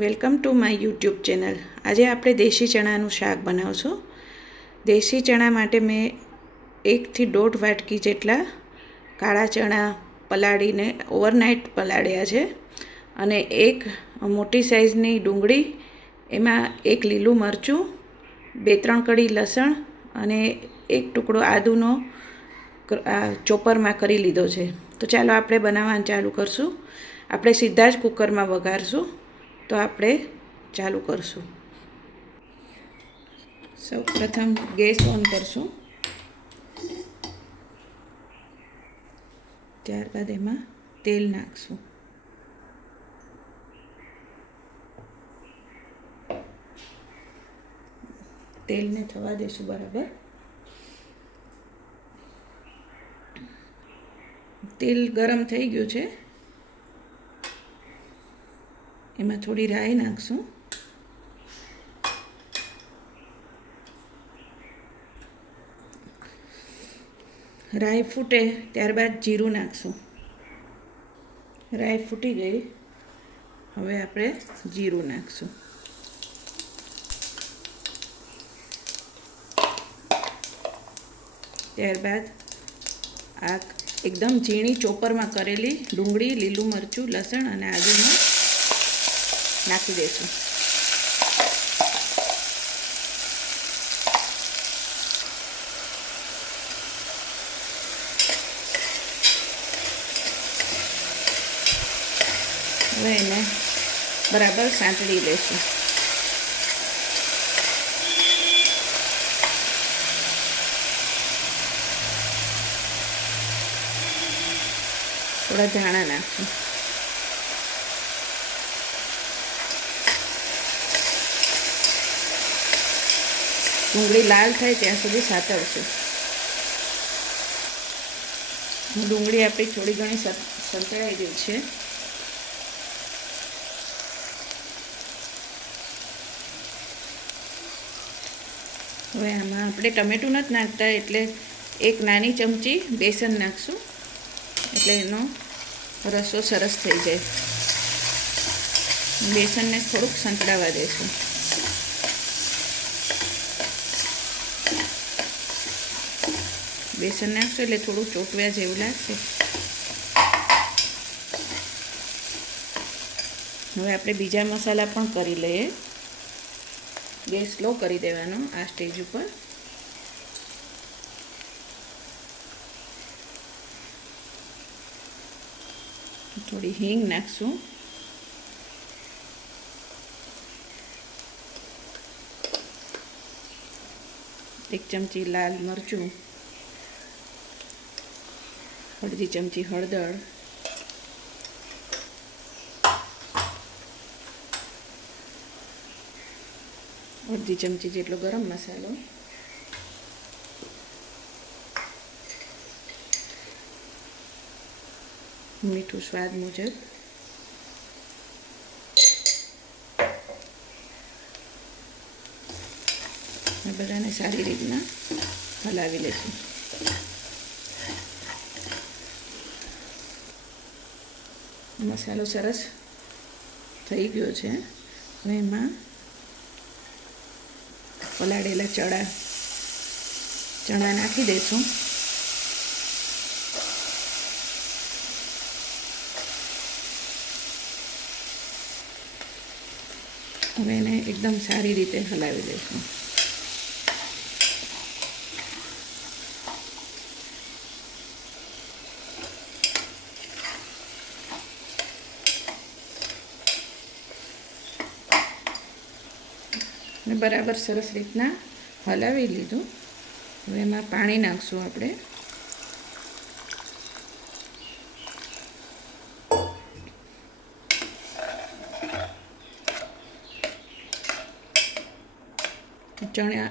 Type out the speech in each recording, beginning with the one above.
Welcome to my YouTube channel. આજે આપણે દેશી ચણાનું શાક બનાવશું. દેશી ચણા માટે મેં 1 થી 1.5 વાટકી જેટલા કાળા ચણા પલાળીને ઓવરનાઇટ પલાળ્યા છે, અને 1 મોટી સાઇઝની ડુંગળી, એમાં 1 લીલું મરચું, 2-3 કળી લસણ અને 1 ટુકડો આદુનો ચોપરમાં કરી લીધો છે. તો ચાલો આપણે બનાવવાનું ચાલુ કરશું. આપણે સીધા જ કુકરમાં વઘારશું. તો આપણે ચાલુ કરશું. સૌ પ્રથમ ગેસ ઓન કરશું. ત્યારબાદ એમાં તેલ નાખશું. તેલને થવા દઈશું બરાબર. તેલ ગરમ થઈ ગયું છે. એમાં થોડી રાઈ નાખશું. રાઈ ફૂટે ત્યારબાદ જીરું નાખશું. રાઈ ફૂટી ગઈ, હવે આપણે જીરું નાખશું. ત્યારબાદ આ એકદમ ઝીણી ચોપરમાં કરેલી ડુંગળી, લીલું મરચું, લસણ અને આદુને નાખી દઈશું. હવે એને બરાબર સાંતળી લઈશું. થોડા ધાણા નાખશું. ડુંગળી લાલ થાય ત્યાં સુધી સાતળશું. ડુંગળી આપણી થોડી ઘણી સંતળાઈ ગઈ છે. હવે આમાં આપણે ટમેટું નથી નાખતા, એટલે 1 નાની ચમચી બેસન નાખશું, એટલે એનો રસો સરસ થઈ જાય. બેસનને થોડુંક સંતળાવા દઈશું. બેસન નાખશું એટલે થોડું ચોટવ્યા જેવું લાગશે. હવે આપણે બીજા મસાલા પણ કરી લઈએ. ગેસ સ્લો કરી દેવાનો આ સ્ટેજ ઉપર. થોડી હિંગ નાખશું. એક ચમચી લાલ મરચું, અડધી ચમચી હળદર, અડધી ચમચી જેટલો ગરમ મસાલો, મીઠું સ્વાદ મુજબ, બધાને સારી રીતના હલાવી લઈશું. મસાલો સરસ થઈ ગયો છે. હવે એમાં પલાળેલા ચણા નાખી દઈશું. હવે એને એકદમ સારી રીતે હલાવી દઈશું. બરાબર સરસ રીતના હલાવી લીધું. હવે એમાં પાણી નાખશું આપણે.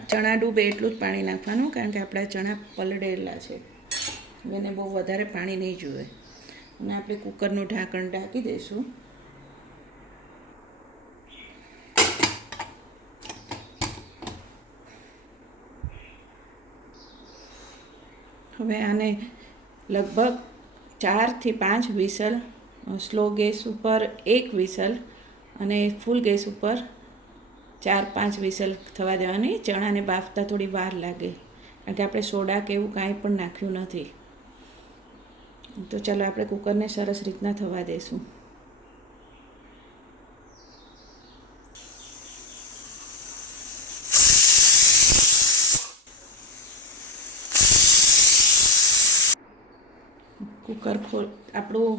ચણા ડૂબે એટલું જ પાણી નાખવાનું, કારણ કે આપણા ચણા પલળેલા છે. એને બહુ વધારે પાણી નહીં જોઈએ. અને આપણે કુકરનું ઢાંકણ ઢાંકી દઈશું. હવે આને લગભગ 4 થી 5 વિસલ, સ્લો ગેસ ઉપર 1 વિસલ અને ફૂલ ગેસ ઉપર 4-5 વિસલ થવા દેવાની. ચણાને બાફતા થોડી વાર લાગે કારણ કે આપણે સોડા કે એવું કાંઈ પણ નાખ્યું નથી. તો ચાલો આપણે કુકરને સરસ રીતના થવા દઈશું. કુકર આપણું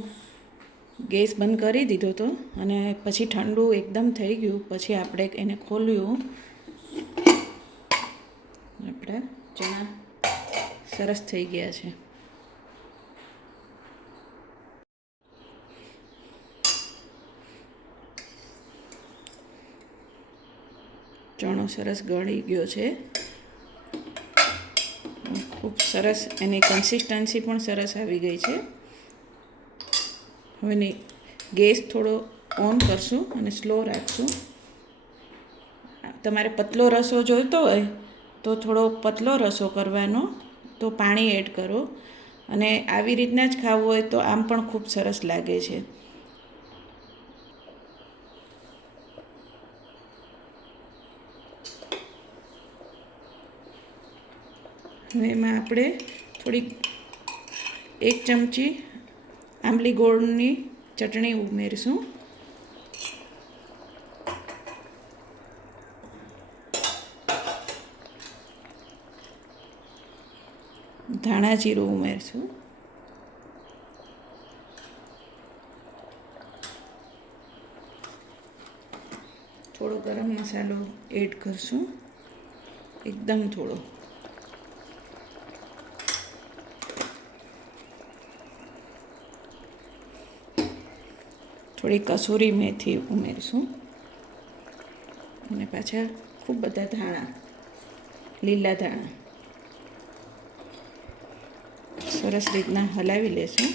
ગેસ બંધ કરી દીધો હતો અને પછી ઠંડુ એકદમ થઈ ગયું. પછી આપણે એને ખોલ્યું. આપણા ચણા સરસ થઈ ગયા છે. ચણો સરસ ગળી ગયો છે. ખૂબ સરસ એની કન્સિસ્ટન્સી પણ સરસ આવી ગઈ છે. હવે ગેસ થોડો ઓન કરશું અને સ્લો રાખશું. તમારે પતલો રસો જોઈતો હોય તો થોડો પતલો રસો કરવાનો, તો પાણી એડ કરો. અને આવી રીતના જ ખાવું હોય તો આમ પણ ખૂબ સરસ લાગે છે. હવે એમાં આપણે થોડીક 1 ચમચી આંબલી ગોળની ચટણી ઉમેરીશું. ધાણા જીરું ઉમેરશું. થોડો ગરમ મસાલો એડ કરશું, એકદમ થોડો. થોડી કસૂરી મેથી ઉમેરશું અને પાછા ખૂબ બધા ધાણા, લીલા ધાણા સરસ રીતના હલાવી લેશું.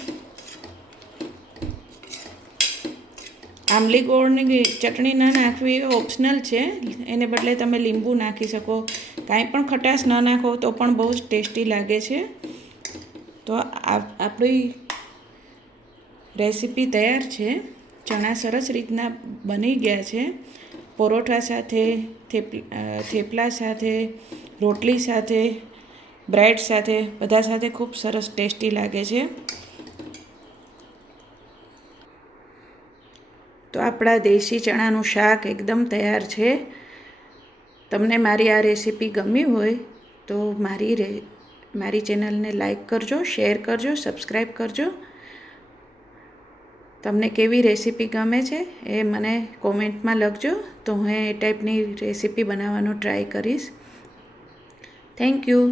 આંબલી ગોળની ચટણી ન નાખવી એ ઓપ્શનલ છે. એને બદલે તમે લીંબુ નાખી શકો. કાંઈ પણ ખટાશ ન નાખો તો પણ બહુ જ ટેસ્ટી લાગે છે. તો આપણી રેસીપી તૈયાર છે. ચણા સરસ રીતના બની ગયા છે. પરોઠા સાથે, થેપલા સાથે, રોટલી સાથે, બ્રેડ સાથે, બધા સાથે ખૂબ સરસ ટેસ્ટી લાગે છે. તો આપણા દેશી ચણાનું શાક એકદમ તૈયાર છે. તમને મારી આ રેસીપી ગમી હોય તો મારી ચેનલને લાઈક કરજો, શેર કરજો, સબસ્ક્રાઈબ કરજો. તમને કેવી રેસીપી ગમે છે એ મને કોમેન્ટમાં લખજો, તો હું એ ટાઈપની રેસીપી બનાવવાનો ટ્રાય કરીશ. Thank you.